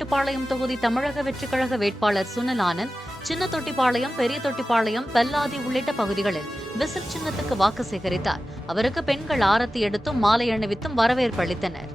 மேட்டுப்பாளையம் தொகுதி தமிழக வெற்றிக் கழக வேட்பாளர் சுனில் ஆனந்த் சின்ன தொட்டிப்பாளையம், பெரிய தொட்டிப்பாளையம், பெல்லாதி உள்ளிட்ட பகுதிகளில் விசில் சின்னத்துக்கு வாக்கு சேகரித்தார். அவருக்கு பெண்கள் ஆரத்தி எடுத்தும் மாலை அணிவித்தும் வரவேற்பு அளித்தனர்.